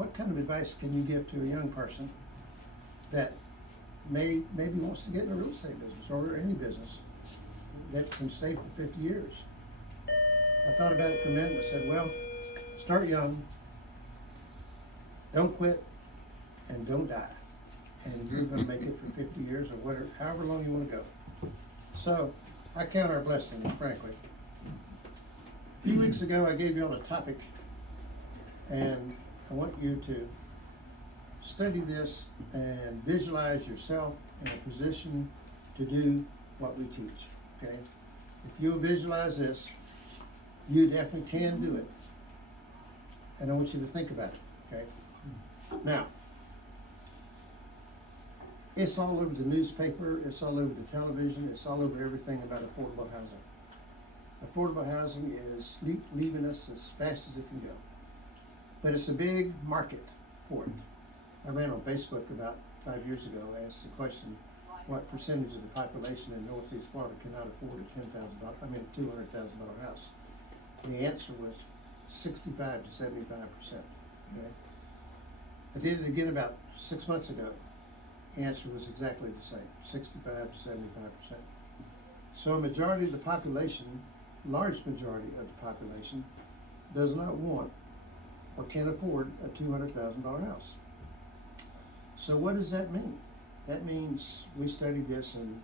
what kind of advice can you give to a young person that maybe wants to get in a real estate business or any business that can stay for 50 years? I thought about it for a minute and I said, well, start young, don't quit, and don't die. And you're gonna make it for 50 years or whatever, however long you wanna go. So, I count our blessings, frankly. A few weeks ago, I gave you all a topic, and I want you to study this and visualize yourself in a position to do what we teach, okay? If you visualize this, you definitely can do it. And I want you to think about it, okay? Now, it's all over the newspaper, it's all over the television, it's all over everything about affordable housing. Affordable housing is leaving us as fast as it can go. But it's a big market for it. I ran on Facebook about 5 years ago, I asked the question, what percentage of the population in Northeast Florida cannot afford a $200,000 house? The answer was 65 to 75%, okay? I did it again about 6 months ago. The answer was exactly the same, 65 to 75%. So a majority of the population, large majority of the population, does not want or can afford a $200,000 house. So what does that mean? That means we studied this in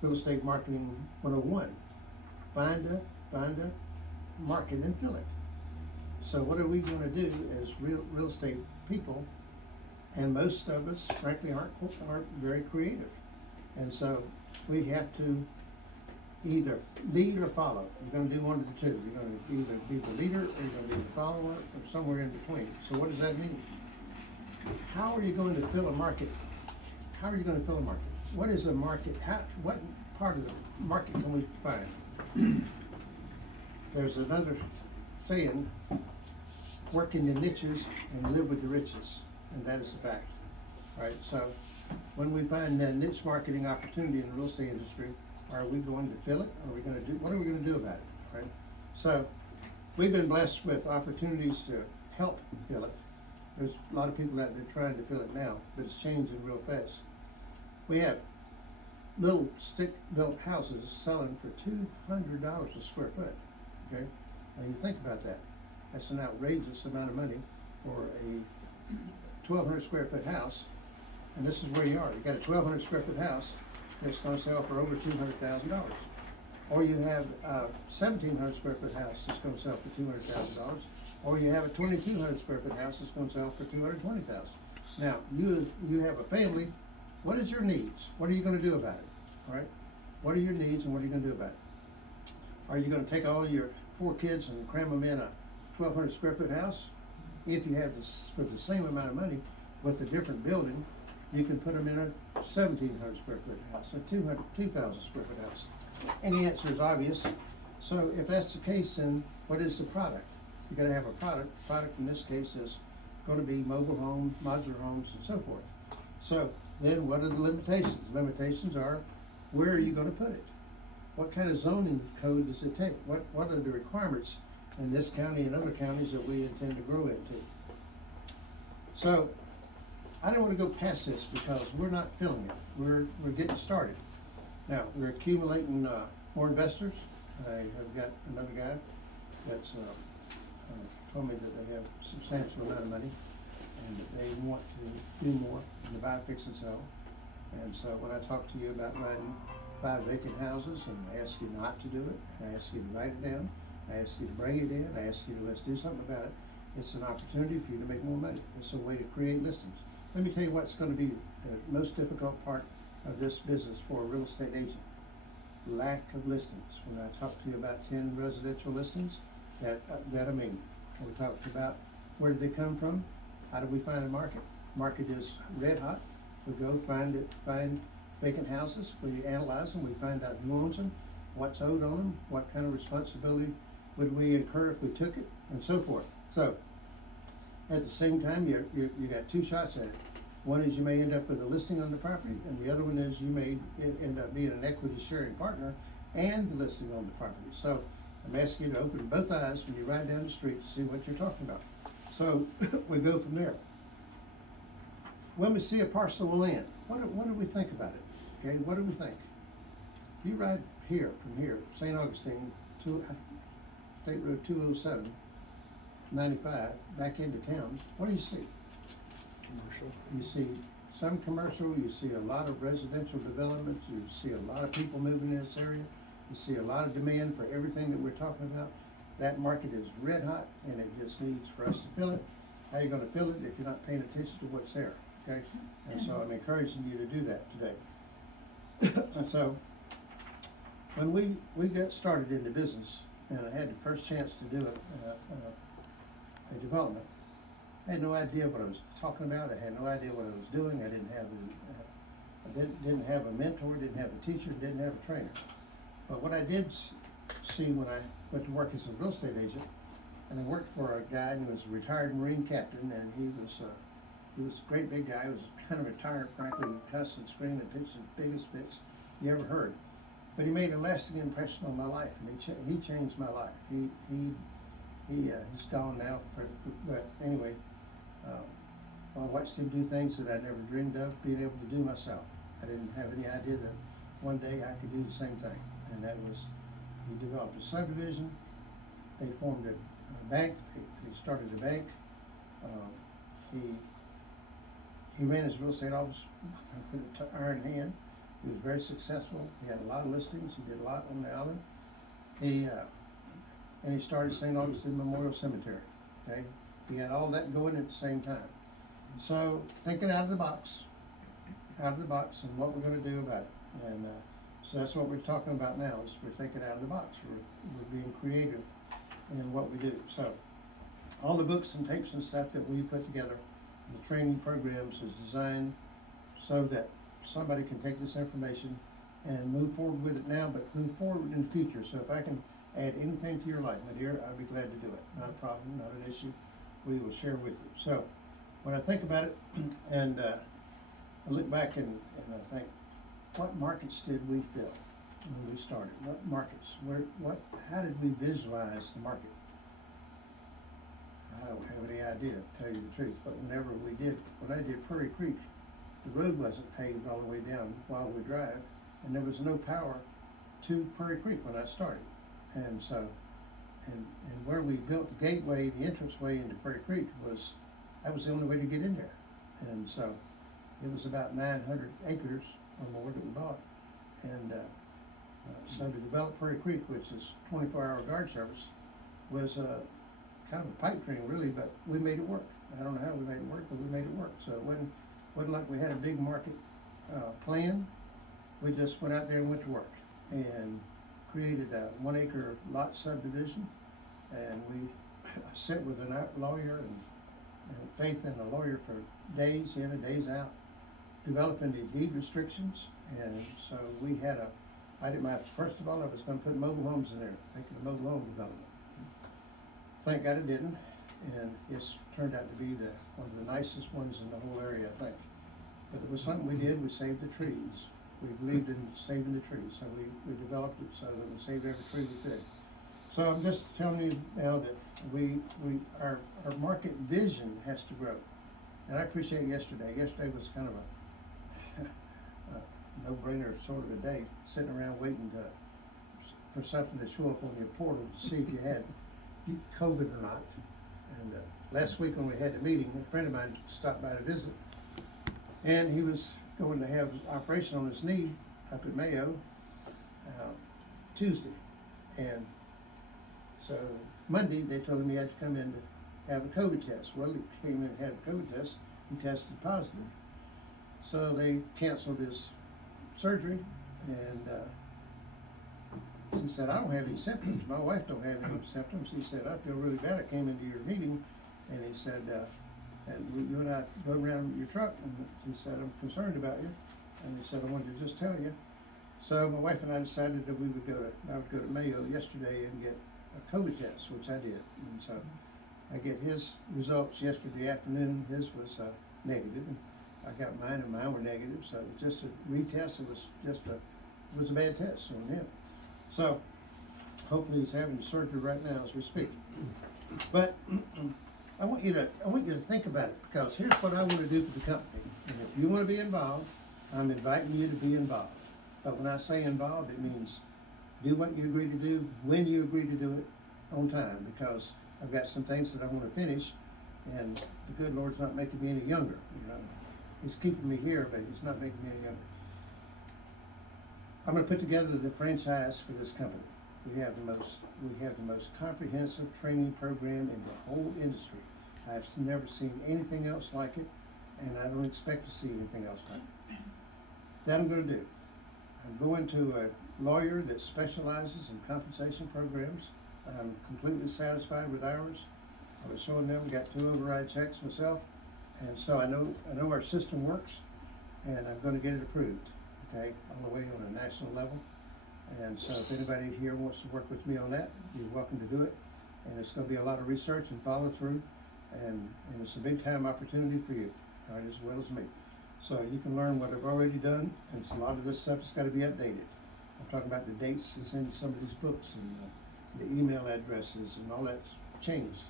Real Estate Marketing 101. Find a market and fill it. So what are we gonna do as real estate people? And most of us, frankly, aren't very creative. And so we have to either lead or follow. You're gonna do one of the two. You're gonna either be the leader or you're gonna be the follower or somewhere in between. So what does that mean? How are you going to fill a market? How are you gonna fill a market? What is a market? What part of the market can we find? There's another saying, work in the niches and live with the riches, and that is a fact. Right? So when we find a niche marketing opportunity in the real estate industry, are we going to fill it? What are we gonna do about it? Right? So we've been blessed with opportunities to help fill it. There's a lot of people out there trying to fill it now, but it's changing real fast. We have little stick-built houses selling for $200 a square foot, okay? Now you think about that. That's an outrageous amount of money for a 1,200 square foot house. And this is where you are. You got a 1,200 square foot house that's gonna sell for over $200,000. Or you have a 1,700 square foot house that's gonna sell for $200,000. Or you have a 2,200 square foot house that's gonna sell for $220,000. Now, you have a family. What is your needs? What are you gonna do about it? All right? What are your needs and what are you gonna do about it? Are you gonna take all your 4 kids and cram them in a 1,200 square foot house? If you have this for the same amount of money with a different building, you can put them in a 1,700 square foot house, a 2,000 square foot house. And the answer is obvious. So if that's the case, then what is the product? You gotta have a product. Product in this case is gonna be mobile homes, modular homes, and so forth. So then what are the limitations? Limitations are, where are you gonna put it? What kind of zoning code does it take? What are the requirements in this county and other counties that we intend to grow into? So I don't wanna go past this because we're not filling it. We're getting started. Now, we're accumulating more investors. I have got another guy that's told me that they have a substantial amount of money and that they want to do more in the buy, fix, and sell. And so when I talk to you about buy vacant houses, and I ask you not to do it, and I ask you to write it down, I ask you to bring it in, I ask you to let's do something about it, it's an opportunity for you to make more money. It's a way to create listings. Let me tell you what's gonna be the most difficult part of this business for a real estate agent. Lack of listings. When I talk to you about 10 residential listings, that I mean. We talked about where did they come from? How do we find a market? Market is red hot. We go find vacant houses. We analyze them. We find out who owns them, what's owed on them, what kind of responsibility would we incur if we took it, and so forth. So at the same time, you got 2 shots at it. One is you may end up with a listing on the property, and the other one is you may end up being an equity sharing partner and the listing on the property. So I'm asking you to open both eyes when you ride down the street to see what you're talking about. So we go from there. When we see a parcel of land, what do we think about it? Okay, what do we think? If you ride here, from here, St. Augustine to State Road 207, 95, back into town, what do you see? Commercial. You see some commercial, you see a lot of residential developments, you see a lot of people moving in this area, you see a lot of demand for everything that we're talking about. That market is red hot and it just needs for us to fill it. How are you gonna fill it if you're not paying attention to what's there, okay? And so I'm encouraging you to do that today. And so, when we got started into business, and I had the first chance to do a development, I had no idea what I was talking about. I had no idea what I was doing. I didn't have a mentor, didn't have a teacher, didn't have a trainer. But what I did see when I went to work as a real estate agent, and I worked for a guy who was a retired Marine captain, and he was a great big guy. He was kind of retired, frankly, cussed and screamed and pitched the biggest fits you ever heard. But he made a lasting impression on my life, and he changed my life. He's gone now, but anyway, I watched him do things that I never dreamed of being able to do myself. I didn't have any idea that one day I could do the same thing, and that was, he developed a subdivision, they formed a bank, they started a bank, he ran his real estate office with an iron hand. He was very successful. He had a lot of listings. He did a lot on the island. And he started St. Augustine Memorial Cemetery. Okay, he had all that going at the same time. So thinking out of the box, and what we're going to do about it. And so that's what we're talking about now. Is we're thinking out of the box. We're being creative in what we do. So all the books and tapes and stuff that we put together, the training programs is designed so that somebody can take this information and move forward with it now, but move forward in the future. So if I can add anything to your life, my dear, I'd be glad to do it. Not a problem, not an issue. We will share with you. So when I think about it, and I look back and I think, what markets did we fill when we started? What markets? How did we visualize the market? I don't have any idea, to tell you the truth, but when I did Prairie Creek, the road wasn't paved all the way down Wildwood Drive, and there was no power to Prairie Creek when I started. And so, and where we built the gateway, the entranceway into Prairie Creek that was the only way to get in there. And so, it was about 900 acres or more that we bought. And so to develop Prairie Creek, which is 24-hour guard service, was kind of a pipe dream really, but we made it work. I don't know how we made it work, but we made it work. So it wasn't like we had a big market plan. We just went out there and went to work and created a 1 acre lot subdivision, and I sat with a lawyer and faith in the lawyer for days in and days out, developing the deed restrictions. And so we had first of all, I was going to put mobile homes in there, making a mobile home development. Thank God it didn't, and it's turned out to be one of the nicest ones in the whole area, I think. But it was something we did. We saved the trees. We believed in saving the trees, so we developed it so that we saved every tree we could. So I'm just telling you now that our market vision has to grow. And I appreciate yesterday. Yesterday was kind of a no-brainer sort of a day, sitting around waiting for something to show up on your portal to see if you had COVID or not. And last week when we had the meeting, a friend of mine stopped by to visit, and he was going to have an operation on his knee up at Mayo Tuesday. And so Monday they told him he had to come in to have a COVID test. Well, he came in and had a COVID test. He tested positive. So they canceled his surgery, and he said, I don't have any symptoms. My wife don't have any symptoms. He said, I feel really bad. I came into your meeting, and he said, and you and I rode around with your truck, and he said, I'm concerned about you. And he said, I wanted to just tell you. So my wife and I decided that I would go to Mayo yesterday and get a COVID test, which I did. And so I get his results yesterday afternoon. His was negative, and I got mine, and mine were negative. So it was just a retest. It was a bad test on him. So hopefully he's having surgery right now as we speak. But I want you to think about it, because here's what I wanna do for the company. And if you wanna be involved, I'm inviting you to be involved. But when I say involved, it means do what you agree to do, when you agree to do it, on time, because I've got some things that I wanna finish, and the good Lord's not making me any younger, you know. He's keeping me here, but he's not making me any younger. I'm gonna put together the franchise for this company. We have the most comprehensive training program in the whole industry. I've never seen anything else like it, and I don't expect to see anything else like it. That I'm gonna do. I'm going to a lawyer that specializes in compensation programs. I'm completely satisfied with ours. I was showing them, we got 2 override checks myself, and so I know our system works, and I'm gonna get it approved, okay, all the way on a national level. And so if anybody here wants to work with me on that, you're welcome to do it. And it's gonna be a lot of research and follow through, and it's a big time opportunity for you, all right, as well as me. So you can learn what I've already done, and a lot of this stuff has gotta be updated. I'm talking about the dates that's in some of these books, and the email addresses, and all that's changed.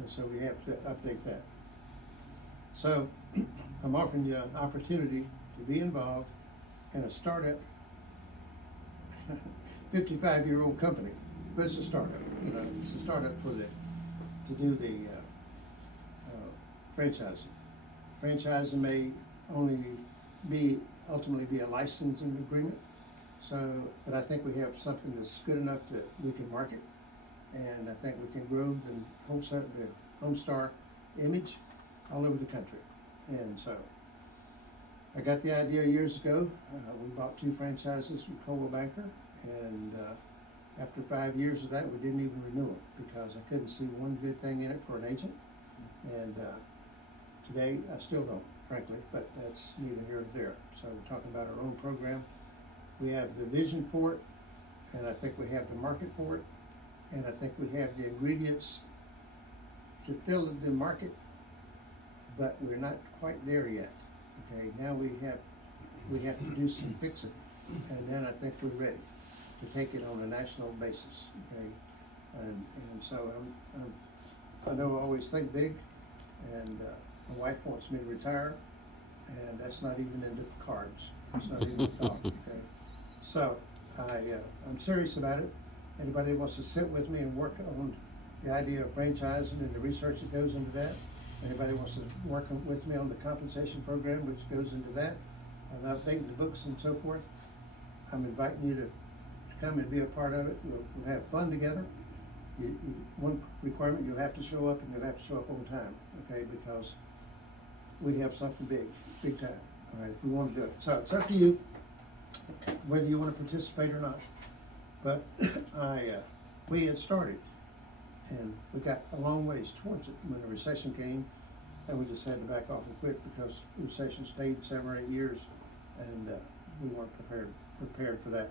And so we have to update that. So I'm offering you an opportunity to be involved in a startup 55-year-old company, but it's a startup. You know, it's a startup to do the franchising. Franchising may only ultimately be a licensing agreement. So, but I think we have something that's good enough that we can market, and I think we can grow the Homestar image all over the country. And so I got the idea years ago. We bought 2 franchises from Coldwell Banker, and after 5 years of that, we didn't even renew them because I couldn't see one good thing in it for an agent. And today, I still don't, frankly, but that's neither here nor there. So we're talking about our own program. We have the vision for it, and I think we have the market for it, and I think we have the ingredients to fill the market, but we're not quite there yet. Okay, now we have to do some fixing, and then I think we're ready to take it on a national basis. Okay, and so I know I always think big, and my wife wants me to retire, and that's not even in the cards. It's not even thought. Okay, so I'm serious about it. Anybody who wants to sit with me and work on the idea of franchising and the research that goes into that? Anybody wants to work with me on the compensation program, which goes into that, and updating the books and so forth? I'm inviting you to come and be a part of it. We'll have fun together. One requirement, you'll have to show up, and you'll have to show up on time, okay? Because we have something big time, all right, if we want to do it. So it's up to you whether you want to participate or not. But we had started, and we got a long ways towards it when the recession came, and we just had to back off and quit because the recession stayed 7 or 8 years, and we weren't prepared for that.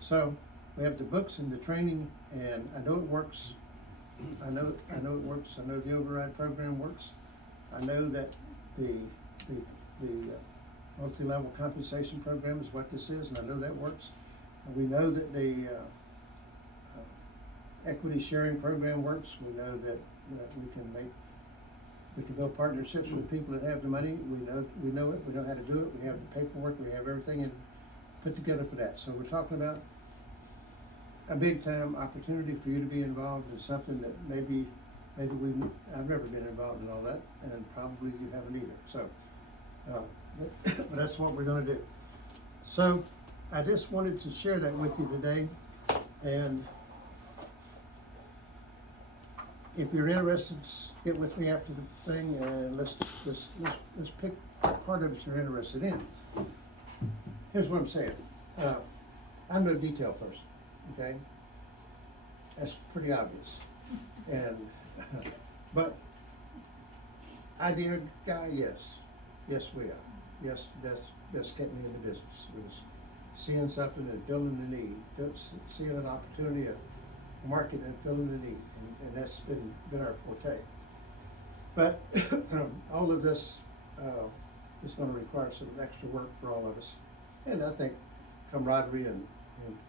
So we have the books and the training, and I know it works. I know it works. I know the override program works. I know that the multi-level compensation program is what this is, and I know that works. And we know that the equity sharing program works. We know that we can build partnerships with people that have the money. We know it. We know how to do it. We have the paperwork. We have everything put together for that. So we're talking about a big time opportunity for you to be involved in something that maybe I've never been involved in all that, and probably you haven't either. So, but that's what we're going to do. So I just wanted to share that with you today, and if you're interested, get with me after the thing, and let's pick part of it you're interested in. Here's what I'm saying. I'm no detail person, okay? That's pretty obvious. And but idea guy, yes we are. Yes, that's getting me into business. Was seeing something and filling the need, seeing an opportunity, a market and filling the need, and that's been our forte. But all of this is going to require some extra work for all of us, and I think camaraderie and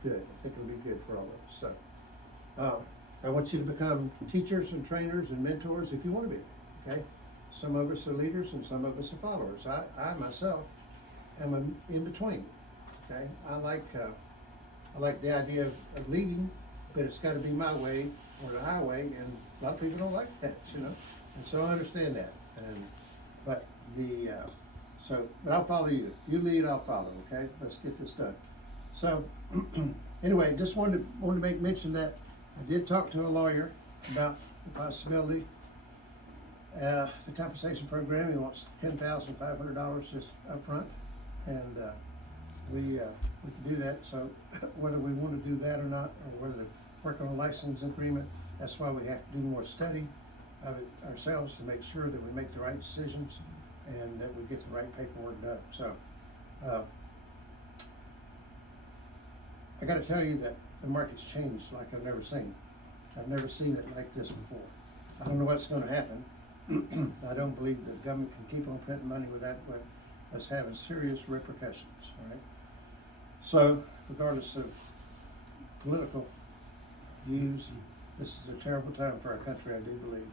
good. I think it'll be good for all of us. So I want you to become teachers and trainers and mentors if you want to be. okay? Some of us are leaders and some of us are followers. I myself am in between, okay? I like the idea of leading, but it's gotta be my way or the highway, and a lot of people don't like that, you know? And so I understand that, but I'll follow you. If you lead, I'll follow, okay? Let's get this done. So, anyway, just wanted to make mention that I did talk to a lawyer about the possibility, the compensation program. He wants $10,500 just up front, and we can do that. So whether we want to do that or not, or whether to work on a license agreement, that's why we have to do more study of it ourselves to make sure that we make the right decisions and that we get the right paperwork done. So I got to tell you that the market's changed like I've never seen. I've never seen it like this before. I don't know what's going to happen. I don't believe the government can keep on printing money without us having serious repercussions, all right? So, regardless of political views, this is a terrible time for our country, I do believe.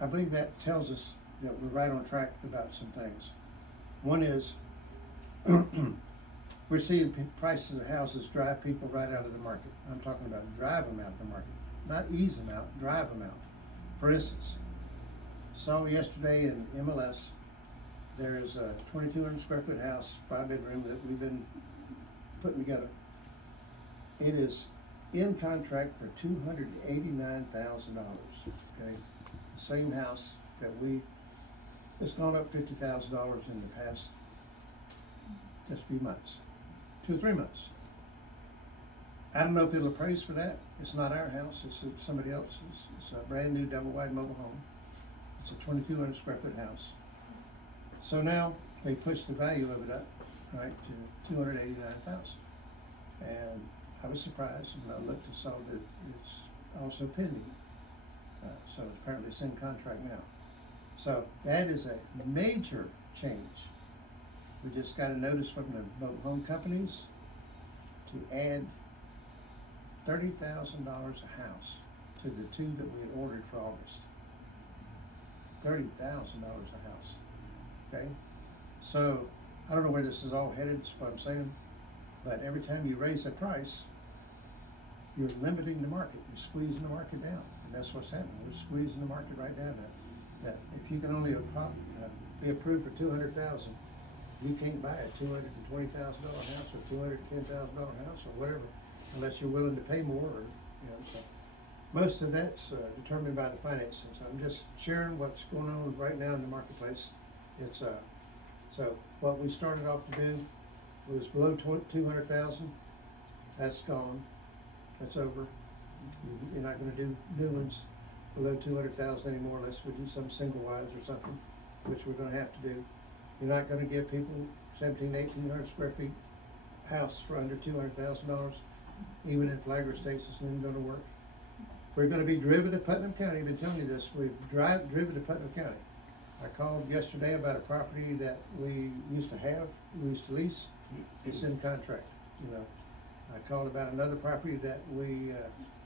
I believe that tells us that we're right on track about some things. One is, we're seeing prices of houses drive people right out of the market. I'm talking about drive them out of the market, not ease them out, drive them out. For instance, saw yesterday in MLS, there is a 2,200 square foot house, 5-bedroom that we've been putting together. It is in contract for $289,000. Okay, the same house that it's gone up $50,000 in the past just a few months, 2 or 3 months. I don't know if it'll appraise for that. It's not our house, it's somebody else's. It's a brand new double wide mobile home. It's a 2,200 square foot house. So now they pushed the value of it up, right, to $289,000. And I was surprised when I looked and saw that it's also pending. So apparently it's in contract now. So that is a major change. We just got a notice from the mobile home companies to add $30,000 a house to the 2 that we had ordered for August. $30,000 a house, okay? So, I don't know where this is all headed, is what I'm saying, but every time you raise the price, you're limiting the market, you're squeezing the market down, and that's what's happening. We're squeezing the market right down that if you can only be approved for $200,000, you can't buy a $220,000 house or $210,000 house or whatever, unless you're willing to pay more. Or, so most of that's determined by the finances. I'm just sharing what's going on right now in the marketplace. It's so what we started off to do was below 200,000. That's gone. That's over. You're not going to do new ones below 200,000 anymore unless we do some single wides or something, which we're going to have to do. You're not going to give people 1,800 square feet house for under $200,000. Even in Flagler Estates, it's not going to work. We're going to be driven to Putnam County. I've been telling you this. We've driven to Putnam County. I called yesterday about a property that we used to have, we used to lease. It's in contract, you know. I called about another property that we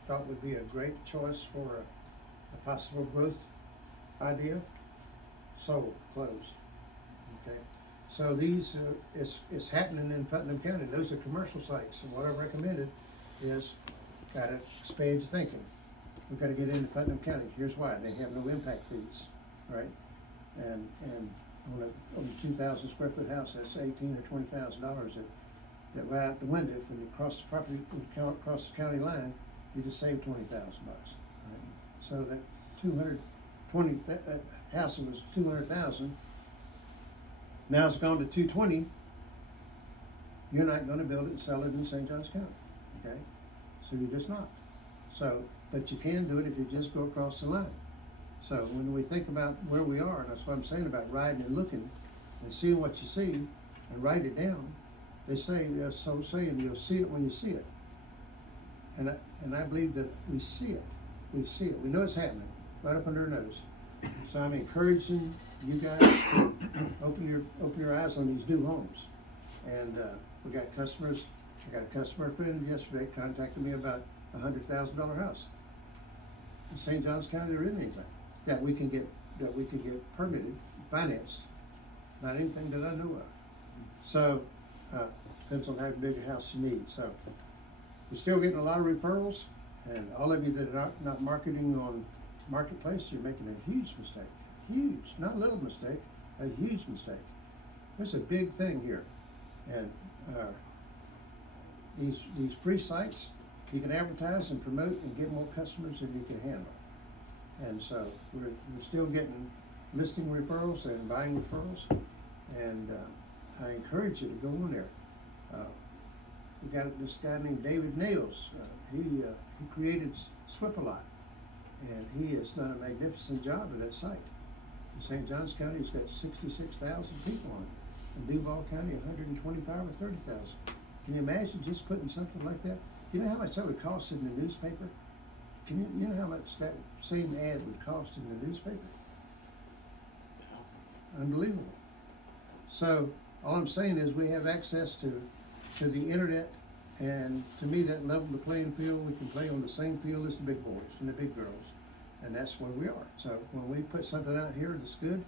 thought would be a great choice for a possible growth idea. Sold, closed. Okay, so these it's happening in Putnam County. Those are commercial sites, and what I recommended is gotta expand your thinking. We've got to get into Putnam County. Here's why: they have no impact fees, right? And on a 2,000 square foot house, that's $18,000 or $20,000 that right out the window. When you cross the property, across the county line, you just save $20,000. Right? So that house that was $200,000. Now it's gone to $220,000. You're not going to build it and sell it in St. Johns County, okay? So you're just not. So, but you can do it if you just go across the line. So when we think about where we are, and that's what I'm saying about riding and looking and seeing what you see and write it down, they say, so saying you'll see it when you see it. And I believe that we see it. We see it. We know it's happening right up under our nose. So I'm encouraging you guys to open your eyes on these new homes. And we got customers. I got a customer friend yesterday contacted me about $100,000 house. In St. Johns County, there isn't anything that we can get that we could get permitted, financed, not anything that I know of. So, depends on how big a house you need, so. We're still getting a lot of referrals, and all of you that are not marketing on Marketplace, you're making a huge mistake. Huge, not a little mistake, a huge mistake. There's a big thing here. And these free sites, you can advertise and promote and get more customers than you can handle. And so we're still getting listing referrals and buying referrals. And I encourage you to go on there. We got this guy named David Nails. He created Swip-A-Lot, and he has done a magnificent job of that site. In St. Johns County, he's got 66,000 people on it. In Duval County, 125 or 30,000. Can you imagine just putting something like that? You know how much that would cost in the newspaper? You know how much that same ad would cost in the newspaper? Thousands. Unbelievable. So all I'm saying is we have access to the internet, and to me that leveled the playing field. We can play on the same field as the big boys and the big girls, and that's where we are. So when we put something out here that's good,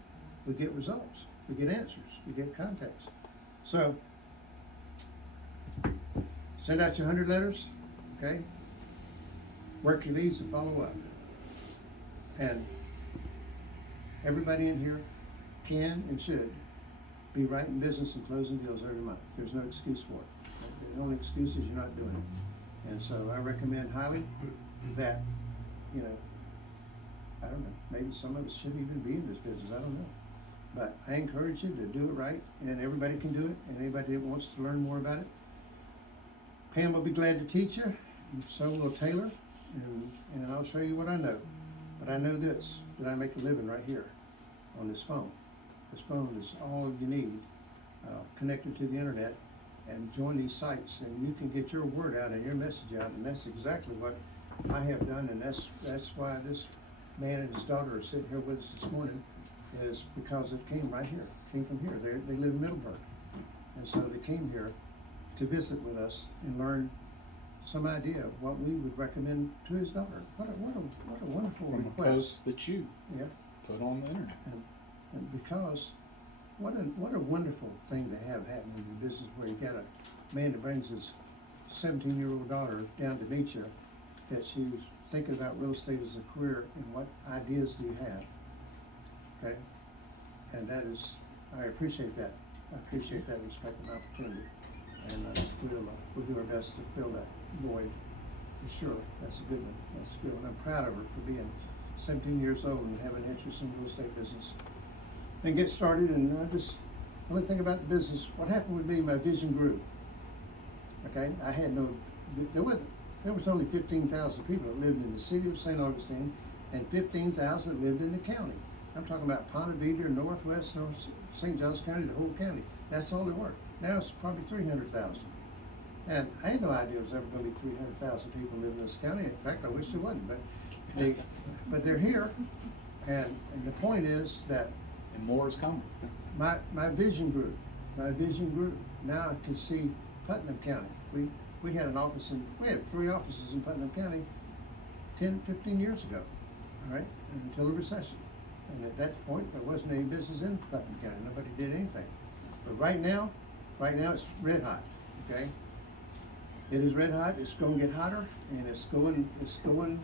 we get results, we get answers, we get contacts. So send out your 100 letters, okay? Work your leads and follow up. And everybody in here can and should be writing business and closing deals every month. There's no excuse for it. The only excuse is you're not doing it. And so I recommend highly that, you know, I don't know, maybe some of us shouldn't even be in this business, I don't know. But I encourage you to do it right, and everybody can do it, and anybody that wants to learn more about it. Pam will be glad to teach you, and so will Taylor, and I'll show you what I know. But I know this, that I make a living right here on this phone. This phone is all you need, connected to the internet, and join these sites, and you can get your word out and your message out, and that's exactly what I have done, and that's why this man and his daughter are sitting here with us this morning, is because it came right here, came from here. They live in Middleburg, and so they came here to visit with us and learn some idea of what we would recommend to his daughter. What a wonderful From request. a post that you Yeah. put on the internet. And because what a wonderful thing to have happen in your business, where you got a man that brings his 17-year-old daughter down to meet you, that she's thinking about real estate as a career, and what ideas do you have? Okay? And that is, I appreciate that. I appreciate that respect and opportunity. And we'll do our best to fill that void for sure. That's a good one. That's a good one. I'm proud of her for being 17 years old and having interest in real estate business. Then get started, and the only thing about the business, what happened with me, my vision grew. Okay, I had there was only 15,000 people that lived in the city of St. Augustine, and 15,000 that lived in the county. I'm talking about Ponte Vedra, Northwest, St. Johns County, the whole county. That's all there were. Now it's probably 300,000. And I had no idea it was ever going to be 300,000 people living in this county. In fact, I wish there wasn't, but they're here. And the point is that And more is coming. my vision grew. My vision grew. Now I can see Putnam County. We had we had 3 offices in Putnam County 10, 15 years ago, all right, until the recession. And at that point, there wasn't any business in Putnam County. Nobody did anything. But right now it's red hot, okay? It is red hot. It's going to get hotter, and it's going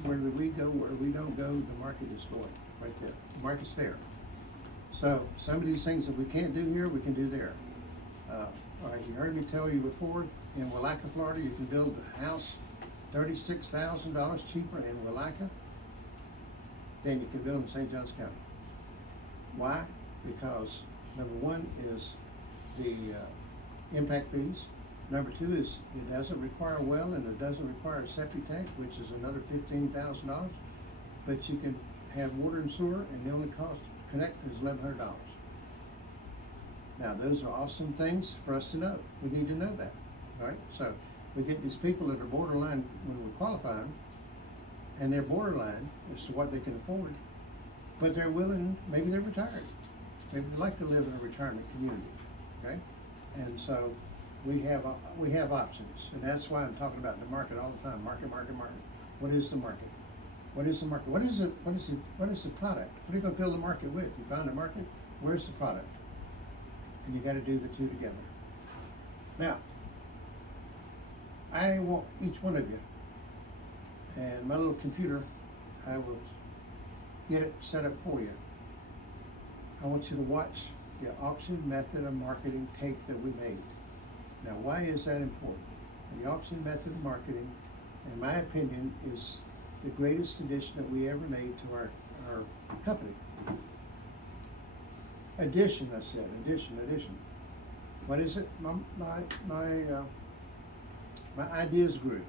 wherever we go, where we don't go, the market is going right there. The market's there. So some of these things that we can't do here, we can do there. All right, you heard me tell you before, in Willaca, Florida, you can build a house $36,000 cheaper in Willaca than you can build in St. Johns County. Why? Because number one is the impact fees. Number two is it doesn't require a well, and it doesn't require a septic tank, which is another $15,000. But you can have water and sewer, and the only cost to connect is $1,100. Now, those are awesome things for us to know. We need to know that, all right? So we get these people that are borderline when we qualify them, and they're borderline as to what they can afford, but they're willing, maybe they're retired. Maybe they like to live in a retirement community, okay? And so we have options, and that's why I'm talking about the market all the time. Market. What is the market? What is the market? What is the product? What are you gonna fill the market with? You found a market, where's the product? And you gotta do the two together. Now, I want each one of you, and my little computer, I will get it set up for you. I want you to watch the auction method of marketing tape that we made. Now, why is that important? The auction method of marketing, in my opinion, is the greatest addition that we ever made to our company. Addition, I said, addition. What is it? My ideas grew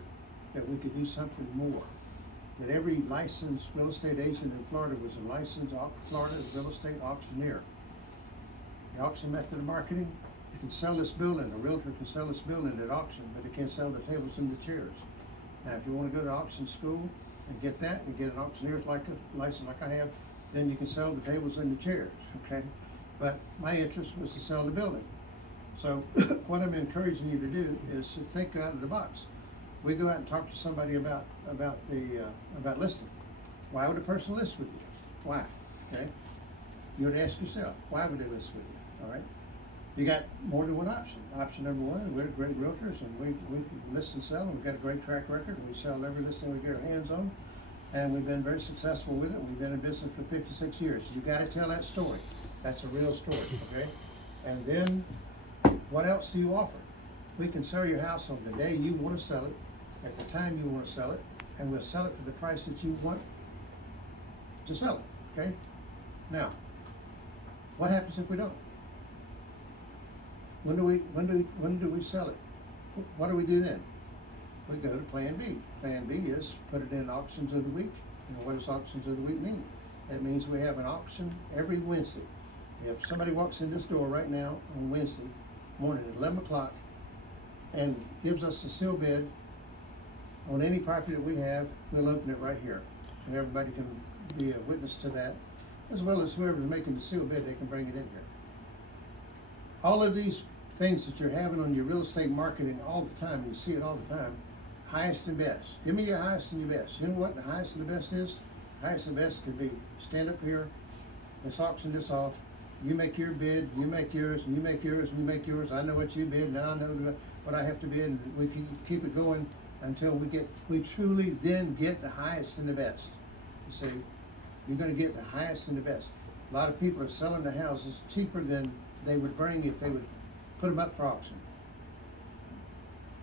that we could do something more. That every licensed real estate agent in Florida was a licensed Florida real estate auctioneer. The auction method of marketing, you can sell this building, a realtor can sell this building at auction, but they can't sell the tables and the chairs. Now, if you wanna go to auction school and get that, and get an auctioneer's license like I have, then you can sell the tables and the chairs, okay? But my interest was to sell the building. So what I'm encouraging you to do is to think out of the box. We go out and talk to somebody about listing. Why would a person list with you? Why? Okay? You would ask yourself, why would they list with you? All right? You got more than one option. Option number one, we're great realtors and we can list and sell, and we've got a great track record. We sell every listing we get our hands on, and we've been very successful with it. We've been in business for 56 years. You gotta tell that story. That's a real story, okay? And then, what else do you offer? We can sell your house on the day you wanna sell it, at the time you wanna sell it, and we'll sell it for the price that you want to sell it, okay? Now, what happens if we don't? When do we sell it? What do we do then? We go to Plan B. Plan B is put it in auctions of the week. And what does auctions of the week mean? That means we have an auction every Wednesday. If somebody walks in this door right now on Wednesday morning at 11 o'clock and gives us a seal bid on any property that we have, we'll open it right here. And everybody can be a witness to that, as well as whoever's making the seal bid, they can bring it in here. All of these things that you're having on your real estate marketing all the time, you see it all the time, highest and best. Give me your highest and your best. You know what the highest and the best is? Highest and best could be, stand up here, let's auction this off, you make your bid, you make yours, and you make yours, and you make yours. I know what you bid, now I know what I have to bid, and we can keep it going until we truly then get the highest and the best. You see, you're gonna get the highest and the best. A lot of people are selling the houses cheaper than they would bring if they would put them up for auction.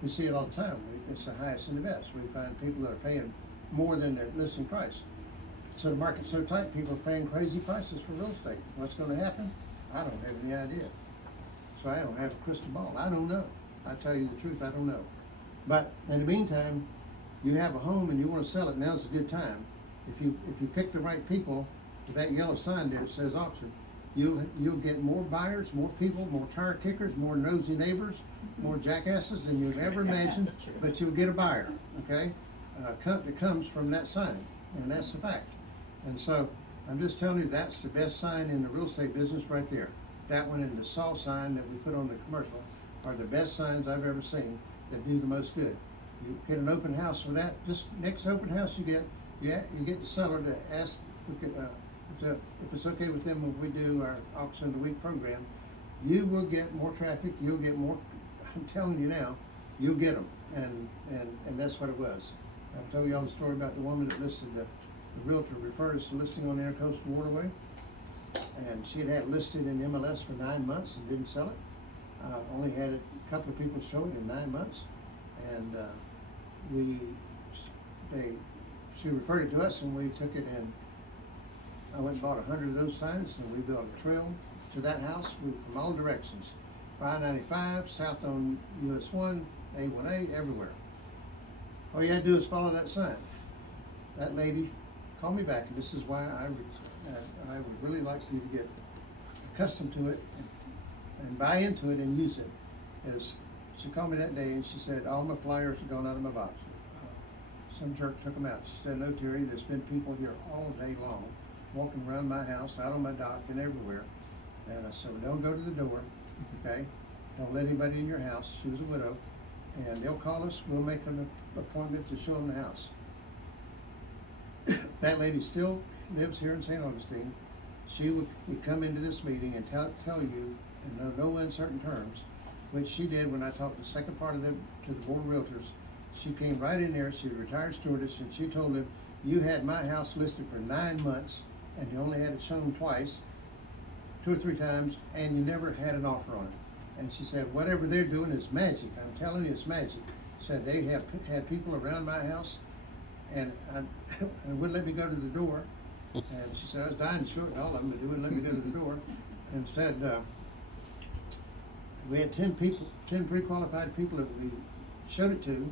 We see it all the time. It's the highest and the best. We find people that are paying more than their listing price. So the market's so tight, people are paying crazy prices for real estate. What's gonna happen? I don't have any idea. So I don't have a crystal ball. I don't know. I tell you the truth, I don't know. But in the meantime, you have a home and you wanna sell it, now's a good time. If you pick the right people, with that yellow sign there that says auction, you'll get more buyers, more people, more tire kickers, more nosy neighbors, more jackasses than you've ever imagined, but you'll get a buyer, okay? That comes from that sign, and that's the fact. And so, I'm just telling you, that's the best sign in the real estate business right there. That one and the saw sign that we put on the commercial are the best signs I've ever seen that do the most good. You get an open house for that, just next open house you get the seller to ask, if it's okay with them when we do our auction of the week program, you will get more traffic, you'll get more, I'm telling you now, you'll get them, and that's what it was. I've told y'all the story about the woman that listed, the realtor referred us to listing on the Intercoastal Waterway, and she had it listed in MLS for 9 months and didn't sell it. Only had a couple of people show it in 9 months, and she referred it to us and we took it in. I went and bought 100 of those signs and we built a trail to that house from all directions. 595, south on US 1, A1A, everywhere. All you had to do is follow that sign. That lady called me back, and this is why I would really like you to get accustomed to it and buy into it and use it. Is she called me that day and she said, all my flyers are gone out of my box. Some jerk took them out. She said, no, Terry, there's been people here all day long walking around my house, out on my dock, and everywhere. And I said, well, don't go to the door, okay? Don't let anybody in your house. She was a widow. And they'll call us. We'll make an appointment to show them the house. That lady still lives here in St. Augustine. She would come into this meeting and tell you, in no uncertain terms, which she did when I talked the second part of to the Board of Realtors. She came right in there, she was a retired stewardess, and she told them, you had my house listed for 9 months, and you only had it shown twice, 2 or 3 times, and you never had an offer on it. And she said, whatever they're doing is magic. I'm telling you, it's magic. Said they have had people around my house, and wouldn't let me go to the door. And she said I was dying to show it to all of them, but they wouldn't let me go to the door. And said we had 10 pre-qualified people that we showed it to,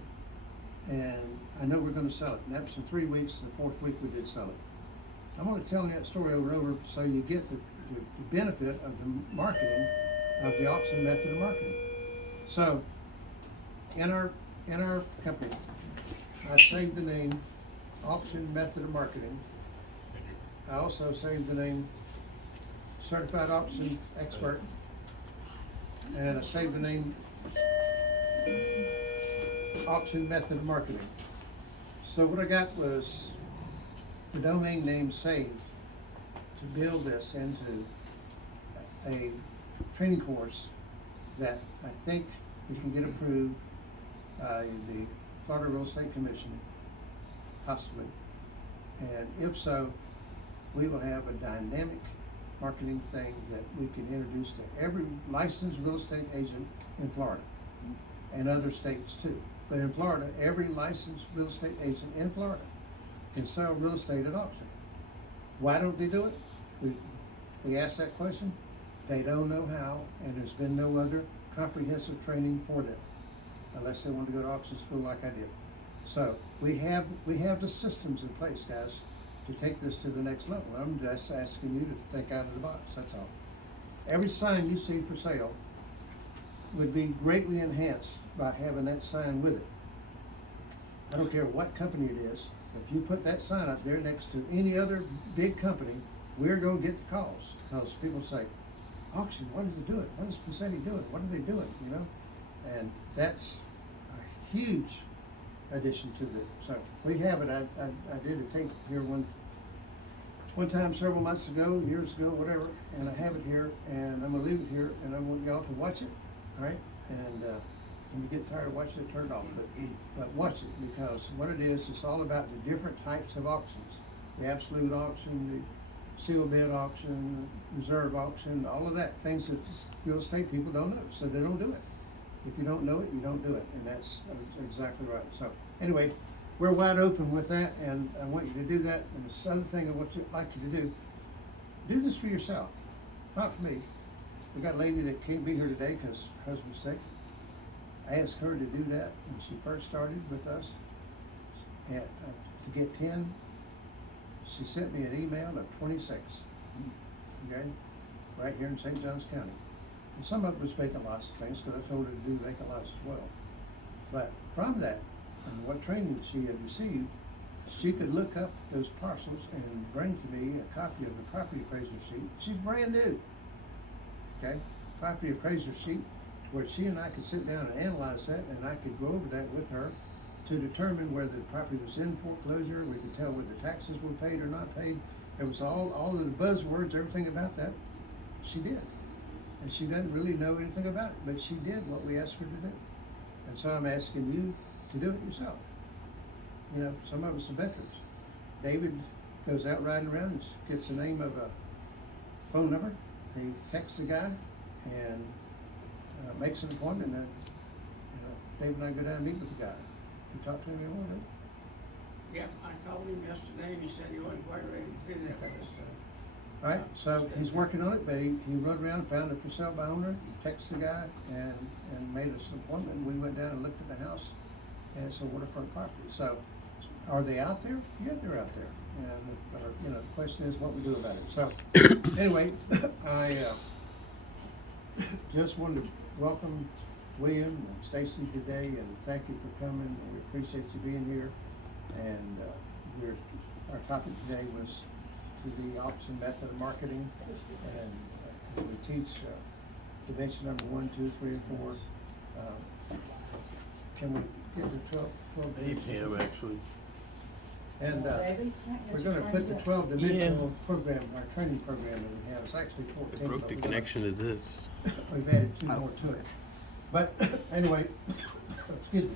and I know we're going to sell it. And that was in 3 weeks. The 4th week we did sell it. I'm only telling that story over and over so you get the benefit of the marketing, of the auction method of marketing. So in our company, I saved the name Auction Method of Marketing. I also saved the name Certified Auction Expert, and I saved the name Auction Method of Marketing. So what I got was the domain name saved to build this into a training course that I think we can get approved by the Florida Real Estate Commission, possibly. And if so, we will have a dynamic marketing thing that we can introduce to every licensed real estate agent in Florida and other states too. But in Florida, every licensed real estate agent in Florida can sell real estate at auction. Why don't they do it? We asked that question. They don't know how, and there's been no other comprehensive training for them, unless they want to go to auction school like I did. So we have the systems in place, guys, to take this to the next level. I'm just asking you to think out of the box, that's all. Every sign you see for sale would be greatly enhanced by having that sign with it. I don't care what company it is, if you put that sign up there next to any other big company, we're gonna get the calls, because people say, auction, what is it doing? What is Pacini doing? What are they doing, you know? And that's a huge addition to the, so we have it. I did a tape here one time several months ago, years ago, whatever, and I have it here, and I'm gonna leave it here, and I want y'all to watch it, all right? And when you get tired of watching it, turn it off, but watch it, because what it is, it's all about the different types of auctions. The absolute auction, the seal bid auction, reserve auction, all of that, things that real estate people don't know, so they don't do it. If you don't know it, you don't do it, and that's exactly right. So anyway, we're wide open with that, and I want you to do that. And the other thing I would like you to do this for yourself, not for me. We got a lady that can't be here today because her husband's sick. I asked her to do that when she first started with us, and to get 10. She sent me an email of 26, okay, right here in St. Johns County. And some of it was vacant lots and things, because I told her to do vacant lots as well. But from that, and what training she had received, she could look up those parcels and bring to me a copy of the property appraiser sheet. She's brand new, okay? Property appraiser sheet, where she and I could sit down and analyze that, and I could go over that with her to determine whether the property was in foreclosure. We could tell whether the taxes were paid or not paid. It was all of the buzzwords, everything about that, she did. And she doesn't really know anything about it, but she did what we asked her to do. And so I'm asking you to do it yourself. You know, some of us are veterans. David goes out riding around and gets the name of a phone number. He texts the guy and makes an appointment. And David and I go down and meet with the guy. You talk to him anymore, right? Yep, I called him yesterday and he said he wasn't quite ready to do that with us, All right, so he's working on it, but he rode around, found a for sale by owner, texted the guy, and made us an appointment. We went down and looked at the house, and it's a waterfront property. So, are they out there? Yeah, they're out there. And the question is what we do about it. So, anyway, I just wanted to welcome William and Stacy today, and thank you for coming. We appreciate you being here. And our topic today was the auction method of marketing, and we teach dimension number 1, 2, 3, and 4. Can we get to 12? 8 p.m. actually. And, David, we're gonna put the 12-dimensional program, our training program that we have, it's actually 14. It broke but the we're gonna- connection to this. We've added 2 more to it. But anyway, excuse me,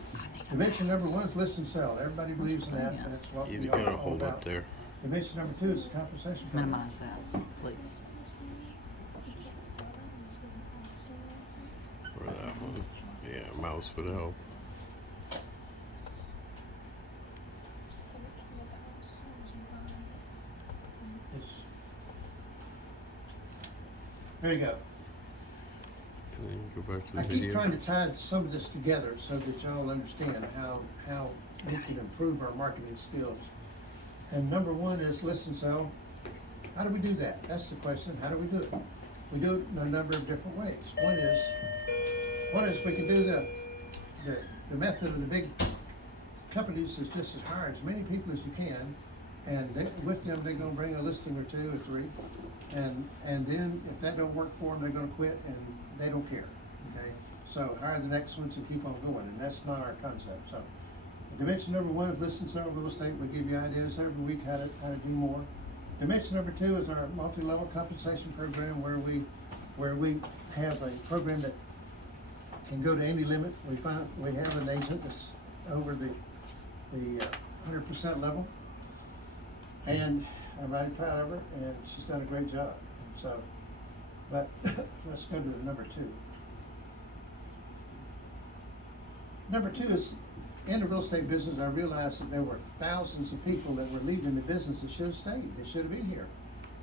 dimension number 1 is list and sell, everybody believes in that, that's what You we gotta are all hold about. up there. Dimension number 2 is the compensation program. minimize that, please. Or that one. Yeah, mouse would help. It's- There you go. And then go back to the I keep video. trying to tie some of this together so that y'all understand how we can improve our marketing skills. And number 1 is listen, sell. How do we do that? That's the question. How do we do it? We do it in a number of different ways. One is we can do the method of the big companies is just to hire as many people as you can, and with them, they're gonna bring a listing or 2 or 3. And then if that don't work for them, they're gonna quit and they don't care, okay? So hire the next ones and keep on going, and that's not our concept, so. Dimension number 1 is listen, sell real estate. We give you ideas every week how to do more. Dimension number 2 is our multi-level compensation program where we have a program that can go to any limit. We have an agent that's over the 100% level. And I'm very proud of her, and she's done a great job. So, but let's go to the number 2. Number 2 is, in the real estate business, I realized that there were thousands of people that were leaving the business that should have stayed. They should have been here.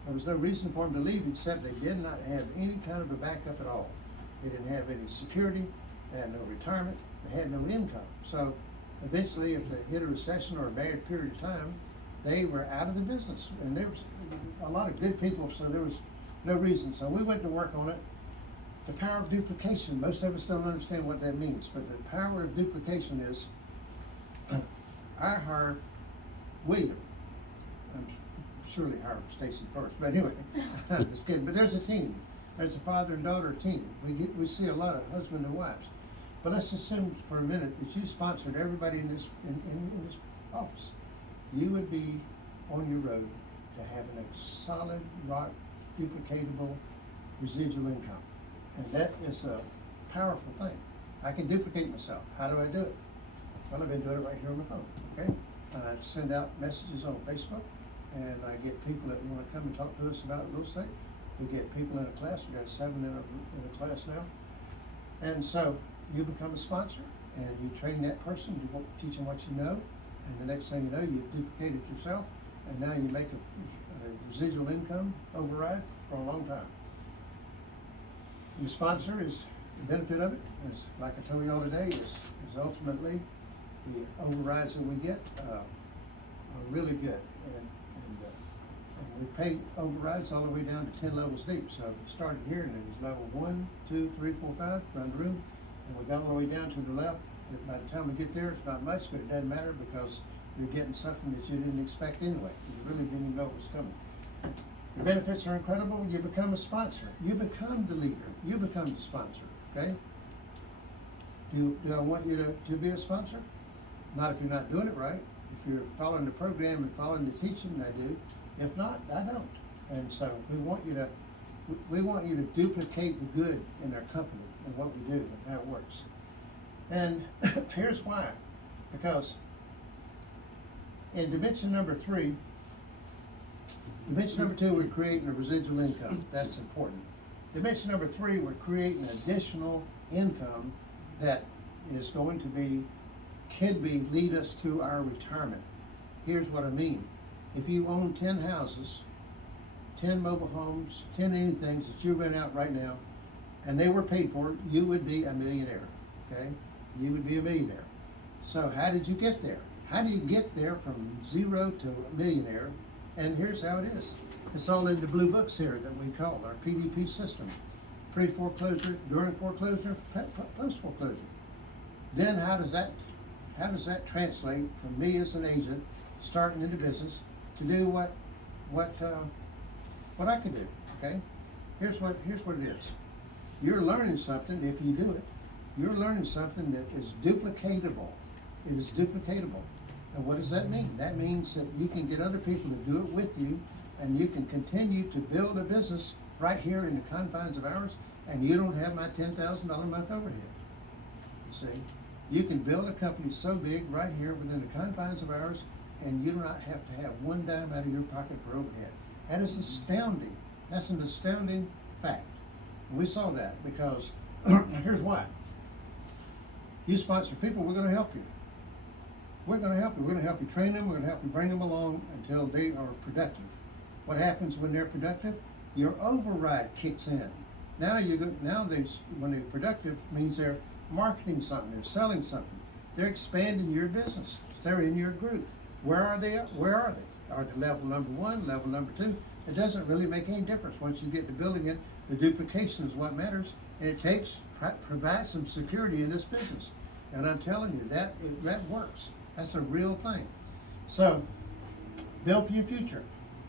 There was no reason for them to leave except they did not have any kind of a backup at all. They didn't have any security, they had no retirement, they had no income. So eventually, if they hit a recession or a bad period of time, they were out of the business. And there was a lot of good people, so there was no reason. So we went to work on it. The power of duplication, most of us don't understand what that means, but the power of duplication is, I hired William. I'm surely hired Stacy first, but anyway, I'm just kidding. But there's a team. There's a father and daughter team. We see a lot of husband and wives. But let's assume for a minute that you sponsored everybody in this office. You would be on your road to having a solid, rock, duplicatable residual income. And that is a powerful thing. I can duplicate myself. How do I do it? Well, I've been doing it right here on my phone, okay? I send out messages on Facebook, and I get people that wanna come and talk to us about real estate. We get people in a class, we got 7 in a class now. And so, you become a sponsor, and you train that person, you teach them what you know, and the next thing you know, you've duplicated yourself, and now you make a residual income override for a long time. The sponsor is, the benefit of it is, like I told you all today, is ultimately the overrides that we get are really good. And we pay overrides all the way down to 10 levels deep. So it started here and it was level 1, 2, 3, 4, 5 around the room. And we got all the way down to the left. By the time we get there, it's not much, but it doesn't matter because you're getting something that you didn't expect anyway. You really didn't know it was coming. The benefits are incredible. You become a sponsor. You become the leader. You become the sponsor, okay? Do I want you to be a sponsor? Not if you're not doing it right. If you're following the program and following the teaching, I do. If not, I don't. And so we want you to duplicate the good in our company and what we do and how it works. And here's why. Because in dimension number 3, dimension number 2, we're creating a residual income. That's important. Dimension number 3, we're creating additional income that is going to lead us to our retirement. Here's what I mean. If you own 10 houses, 10 mobile homes, 10 anything that you rent out right now, and they were paid for, you would be a millionaire, okay? You would be a millionaire. So how did you get there? How do you get there from 0 to a millionaire? And here's how it is. It's all in the blue books here that we call our PDP system. Pre-foreclosure, during foreclosure, post-foreclosure. Then how does that translate from me as an agent starting into business to do what I can do, okay? Here's what it is. You're learning something if you do it. You're learning something that is duplicatable. It is duplicatable. And what does that mean? That means that you can get other people to do it with you, and you can continue to build a business right here in the confines of ours, and you don't have my $10,000 a month overhead. You see, you can build a company so big right here within the confines of ours, and you do not have to have one dime out of your pocket for overhead. That is astounding. That's an astounding fact. And we saw that because, here's why. You sponsor people, we're gonna help you. We're gonna help you. We're gonna help you train them, we're gonna help you bring them along until they are productive. What happens when they're productive? Your override kicks in. Now when they're productive, means they're marketing something, they're selling something, they're expanding your business, they're in your group. Where are they? Are they level number 1, level number 2? It doesn't really make any difference. Once you get to building it, the duplication is what matters, and it provides some security in this business. And I'm telling you, that works. That's a real thing. So, build for your future.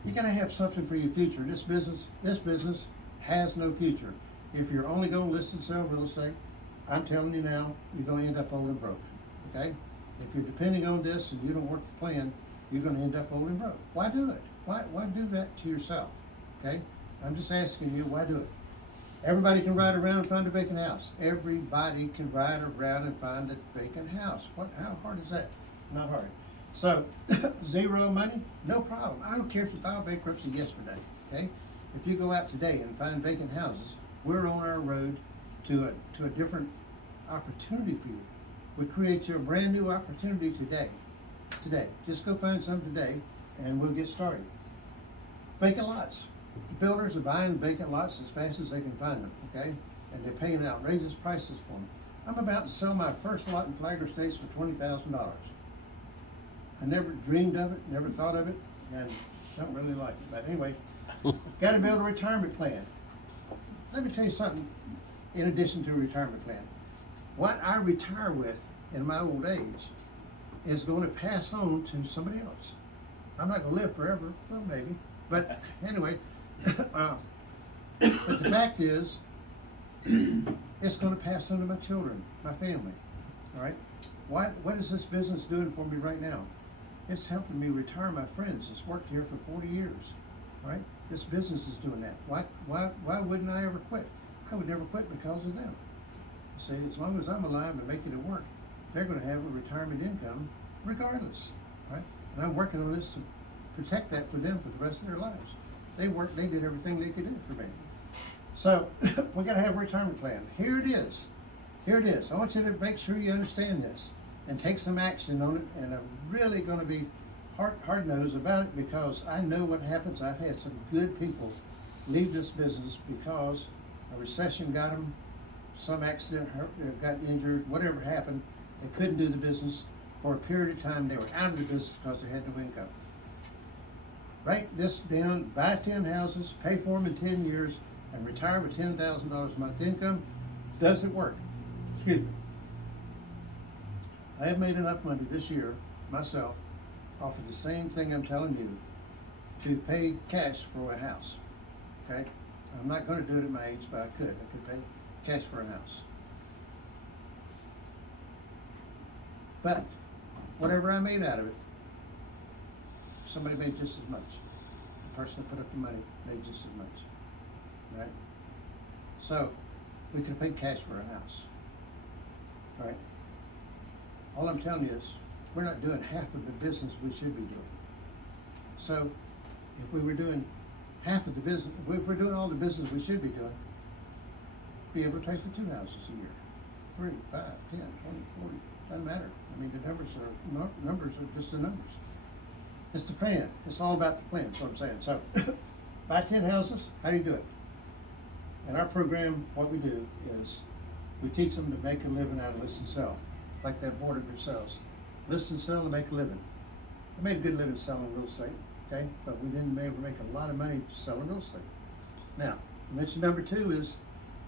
You gotta have something for your future. This business has no future. If you're only gonna list and sell real estate, I'm telling you now, you're gonna end up old and broke, okay? If you're depending on this and you don't work the plan, you're gonna end up old and broke. Why do it? Why do that to yourself, okay? I'm just asking you, why do it? Everybody can ride around and find a vacant house. Everybody can ride around and find a vacant house. How hard is that? Not hard. So, zero money, no problem. I don't care if you filed bankruptcy yesterday, okay? If you go out today and find vacant houses, we're on our road to a different opportunity for you. We create you a brand new opportunity today. Just go find some today and we'll get started. Vacant lots. The builders are buying vacant lots as fast as they can find them, okay? And they're paying outrageous prices for them. I'm about to sell my first lot in Flagler Estates for $20,000. I never dreamed of it, never thought of it, and don't really like it. But anyway, got to build a retirement plan. Let me tell you something in addition to a retirement plan. What I retire with in my old age is going to pass on to somebody else. I'm not going to live forever, well maybe, but anyway, but the fact is, it's going to pass on to my children, my family, all right? What is this business doing for me right now? It's helping me retire my friends that's worked here for 40 years, right? This business is doing that. Why wouldn't I ever quit? I would never quit because of them. See, as long as I'm alive and making it work, they're going to have a retirement income regardless, right? And I'm working on this to protect that for them for the rest of their lives. They did everything they could do for me. So, we got to have a retirement plan. Here it is. I want you to make sure you understand this and take some action on it, and I'm really going to be hard-nosed about it because I know what happens. I've had some good people leave this business because a recession got them, some accident got injured, whatever happened, they couldn't do the business. For a period of time, they were out of the business because they had no income. Write this down, buy 10 houses, pay for them in 10 years, and retire with $10,000 a month income. Does it work? Excuse me. I have made enough money this year, myself, off of the same thing I'm telling you, to pay cash for a house, okay? I'm not gonna do it at my age, but I could pay cash for a house. But, whatever I made out of it, somebody made just as much. The person that put up the money made just as much, right? So, we could have paid cash for a house, right? All I'm telling you is, we're not doing half of the business we should be doing. So, if we were doing half of the business, if we're doing all the business we should be doing, be able to pay for 2 houses a year, 3, 5, 10, 20, 40, doesn't matter. I mean, the numbers are just the numbers. It's the plan. It's all about the plan, that's what I'm saying. So, buy 10 houses, how do you do it? In our program, what we do is, we teach them to make a living out of list and sell, like that board of yourselves. List and sell and make a living. I made a good living selling real estate, okay? But we didn't ever make a lot of money selling real estate. Now, mention number 2 is,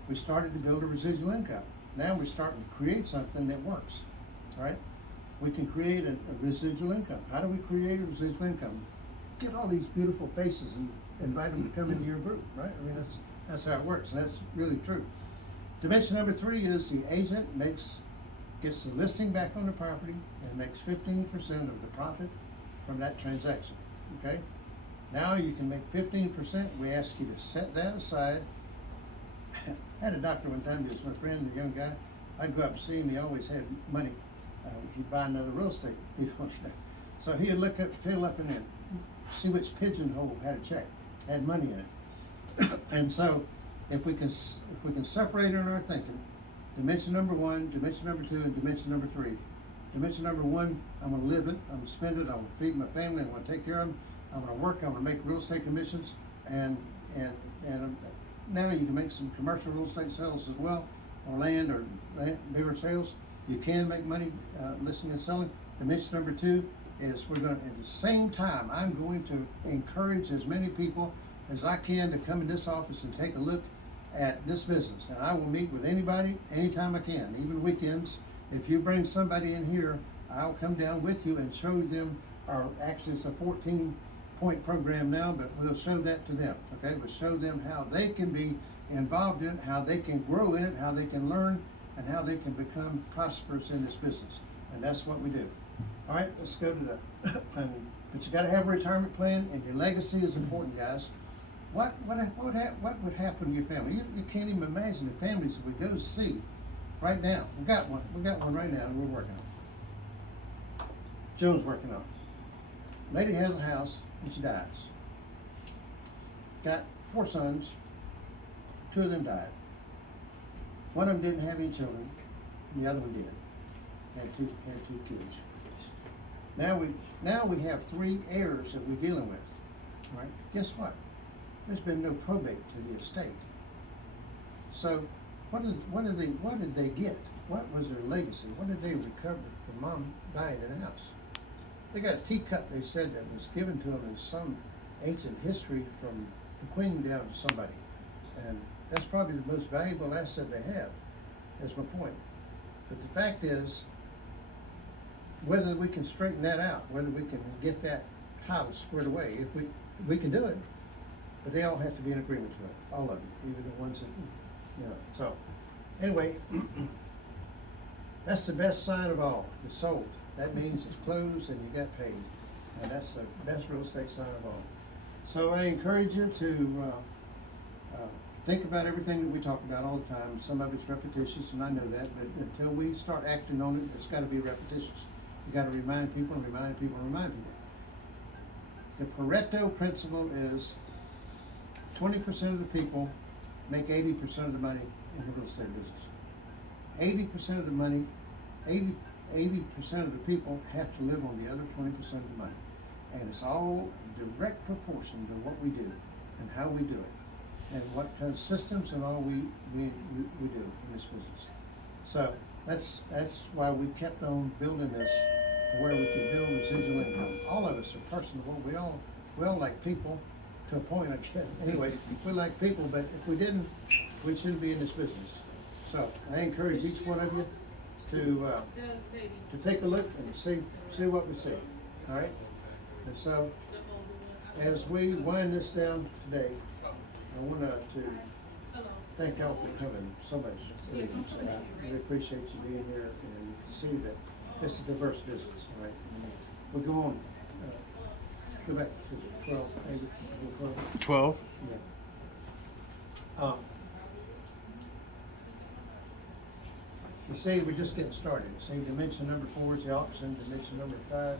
we started to build a residual income. Now we're starting to create something that works, all right? We can create a residual income. How do we create a residual income? Get all these beautiful faces and invite them to come into your group, right? I mean, that's how it works, and that's really true. Dimension number 3 is the agent makes gets the listing back on the property and makes 15% of the profit from that transaction, okay? Now you can make 15%, we ask you to set that aside. I had a doctor one time, he was my friend, a young guy, I'd go up and see him, he always had money. He'd buy another real estate deal. So he'd look up, fill up in it, see which pigeonhole had a check, had money in it. And so if we can separate in our thinking, dimension number 1, dimension number 2, and dimension number 3. Dimension number 1, I'm gonna live it, I'm gonna spend it, I'm gonna feed my family, I'm gonna take care of them, I'm gonna work, I'm gonna make real estate commissions, and now you can make some commercial real estate sales as well, or land bigger sales. You can make money listing and selling. Dimension number 2 is we're gonna, at the same time, I'm going to encourage as many people as I can to come in this office and take a look at this business. And I will meet with anybody, anytime I can, even weekends. If you bring somebody in here, I'll come down with you and show them, actually it's a 14-point program now, but we'll show that to them, okay? We'll show them how they can be involved in it, how they can grow in it, how they can learn, and how they can become prosperous in this business. And that's what we do. All right, let's go to but you gotta have a retirement plan, and your legacy is important, guys. What would happen to your family? You can't even imagine the families that we go see right now. We got one right now, and we're working on it. Joe's working on it. Lady has a house, and she dies. Got 4 sons, 2 of them died. One of them didn't have any children, and the other one did. Had two kids. Now we have 3 heirs that we're dealing with. All right, guess what? There's been no probate to the estate. So what did they get? What was their legacy? What did they recover from mom dying in the house? They got a teacup, they said, that was given to them in some ancient history from the queen down to somebody. And that's probably the most valuable asset they have, is my point. But the fact is, whether we can straighten that out, whether we can get that title squared away, if we can do it, but they all have to be in agreement to it, all of them, even the ones that, so, anyway, that's the best sign of all, it's sold. That means it's closed and you got paid, and that's the best real estate sign of all. So I encourage you to think about everything that we talk about all the time. Some of it's repetitious, and I know that, but until we start acting on it, it's gotta be repetitious. You gotta remind people and remind people and remind people. The Pareto principle is 20% of the people make 80% of the money in the real estate business. 80% of the money, 80% of the people have to live on the other 20% of the money. And it's all in direct proportion to what we do and how we do it, and what kind of systems and all we do in this business. So that's why we kept on building this, to where we could build residual income. All of us are personable. We all like people to a point, I guess. Anyway, we like people, but if we didn't, we shouldn't be in this business. So I encourage each one of you to take a look and see what we see. All right. And so, as we wind this down today, I want to thank y'all for coming so much. I really appreciate you being here, and you can see that this is a diverse business. All right. We'll go on. Go back to 12. 12? Yeah. You see, we're just getting started. See, dimension number 4 is the auction. Dimension number 5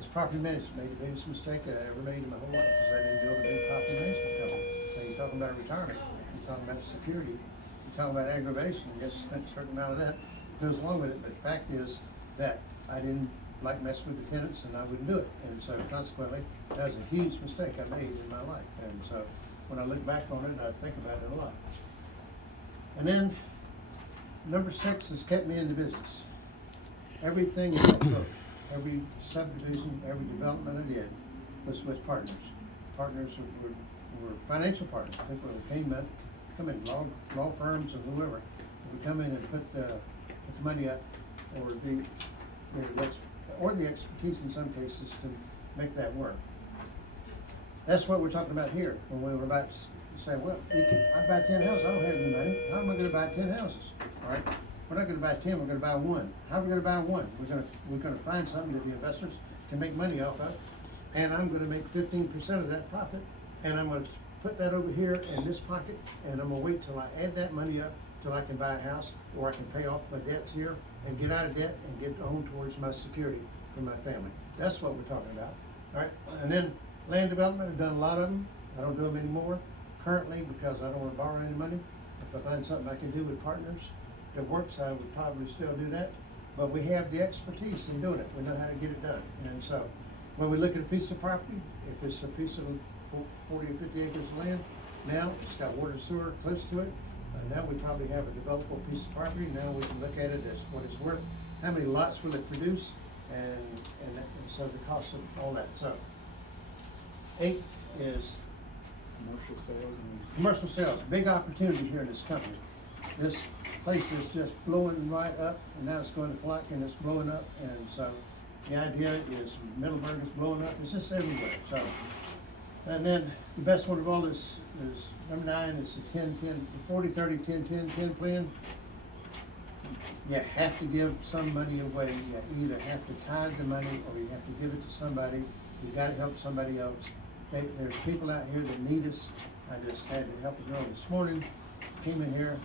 is property management. Made the biggest mistake I ever made in my whole life, because I didn't build a big property management company. So you're talking about retirement. You're talking about security. You're talking about aggravation. Yes, a certain amount of that goes along with it. But the fact is that I didn't like messing with the tenants, and I wouldn't do it. And so consequently, that was a huge mistake I made in my life. And so when I look back on it, I think about it a lot. And then number 6 has kept me in the business. Everything in that book, every subdivision, every development I did was with partners. Partners were financial partners. People who come in, law firms and whoever, would come in and put the money up, or the expertise in some cases to make that work. That's what we're talking about here, when we were about to say, well, I buy 10 houses, I don't have any money. How am I gonna buy 10 houses? All right, we're not gonna buy 10, we're gonna buy one. How are we gonna buy one? We're gonna find something that the investors can make money off of, and I'm gonna make 15% of that profit, and I'm gonna put that over here in this pocket, and I'm gonna wait till I add that money up, till I can buy a house, or I can pay off my debts here, and get out of debt, and get on towards my security for my family. That's what we're talking about, all right? And then land development, I've done a lot of them, I don't do them anymore currently, because I don't wanna borrow any money. If I find something I can do with partners that works, I would probably still do that. But we have the expertise in doing it, we know how to get it done. And so, when we look at a piece of property, if it's a piece of 40 or 50 acres of land, now it's got water and sewer close to it. Now we probably have a developable piece of property, now we can look at it as what it's worth, how many lots will it produce, and so the cost of all that. So, 8 is Commercial sales and leasing. commercial sales, big opportunity here in this company. This place is just blowing right up, and now it's going to Clark, and it's blowing up, and so the idea is Middleburg is blowing up, it's just everywhere, so. And then the best one of all is number 9, is the 10-10, the 40-30-10-10-10 plan. You have to give some money away, you either have to tithe the money, or you have to give it to somebody, you gotta help somebody else. There's people out here that need us. I just had to help a girl this morning, came in here,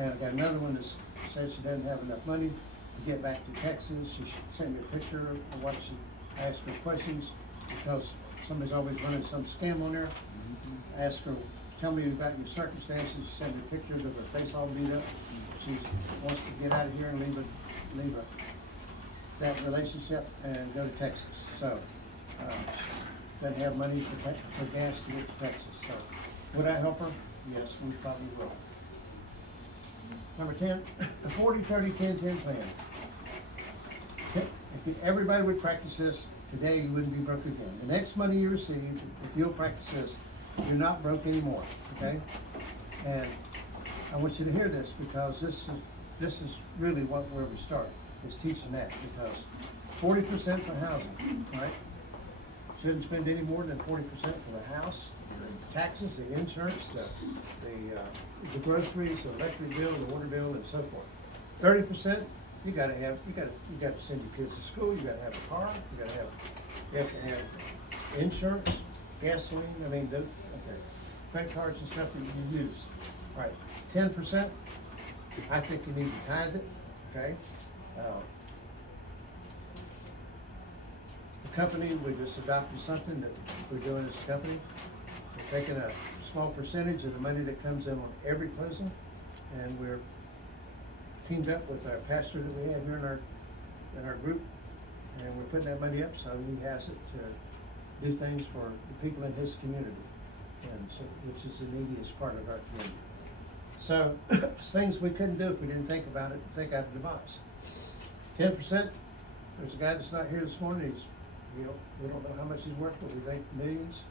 and I got another one that said she doesn't have enough money to get back to Texas. She sent me a picture of what she asked her questions, because somebody's always running some scam on there. Ask her, tell me about your circumstances, she sent me pictures of her face all beat up. She wants to get out of here and leave that relationship and go to Texas. So, doesn't have money for gas to get to Texas, so would I help her? Yes, we probably will. Number 10, the 40-30-10-10 plan. If everybody would practice this, today you wouldn't be broke again. The next money you receive, if you'll practice this, you're not broke anymore, okay? And I want you to hear this, because this is really where we start, is teaching that, because 40% for housing, right? Shouldn't spend any more than 40% for the house, the taxes, the insurance, the groceries, the electric bill, the water bill, and so forth. 30%, you gotta send your kids to school, you gotta have a car, you have to have insurance, gasoline, credit cards and stuff that you use. All right, 10%, I think you need to tithe it, okay? The company, we just adopted something that we're doing as a company. We're taking a small percentage of the money that comes in on every closing, and we're teamed up with our pastor that we have here in our group, and we're putting that money up so he has it to do things for the people in his community, and so, which is the neediest part of our community. So, things we couldn't do if we didn't think about it, think out of the box. 10%, there's a guy that's not here this morning, we don't know how much he's worth, but we think millions,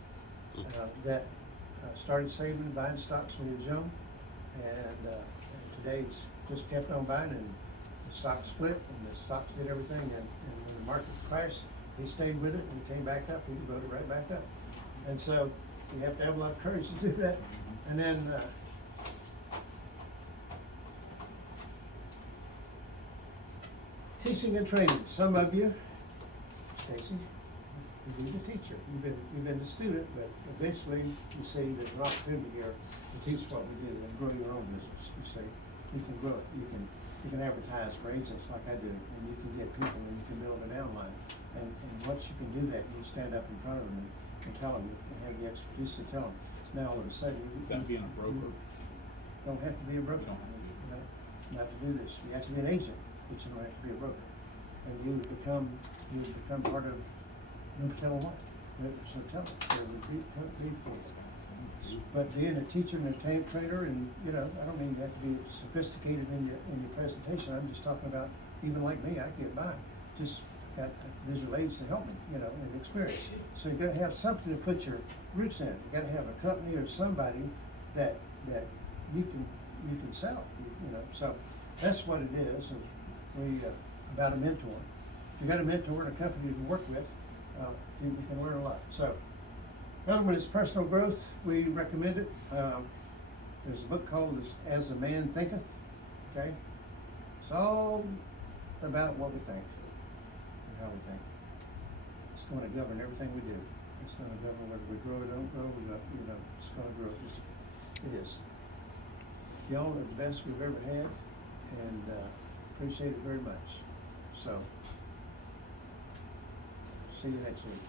that started saving, buying stocks when he was young, and today he's just kept on buying, and the stock split, and the stocks did everything, and when the market crashed, he stayed with it, and it came back up, he rode it right back up. And so, you have to have a lot of courage to do that. And then, teaching and training. Some of you, Stacy, you'll be the teacher. You've been the student, but eventually you see there's an opportunity here to teach what we do and grow your own business. You see, you can grow it. You can advertise for agents like I do, and you can get people, and you can build an outline. And once you can do that, you stand up in front of them and tell them, and have the expertise to tell them. Now all of a sudden, Is that being a broker? don't have to be a broker. You don't have to be. No, not to do this. You have to be an agent, but you don't have to be a broker. And you would become part of Nutella One. So tell them, they would be for it. But being a teacher and a trainer, and I don't mean you have to be sophisticated in your presentation. I'm just talking about, even like me, I get by. Just got visual aids to help me, and experience. So you gotta have something to put your roots in. You gotta have a company or somebody that you can sell. So that's what it is. And about a mentor. If you got a mentor and a company to work with, you can learn a lot. So, another one is personal growth. We recommend it. There's a book called As a Man Thinketh. Okay, It's all about what we think and how we think. It's gonna govern everything we do. It's gonna govern whether we grow or don't grow, it's gonna grow. It is. Y'all are the best we've ever had, and, appreciate it very much. So, see you next week.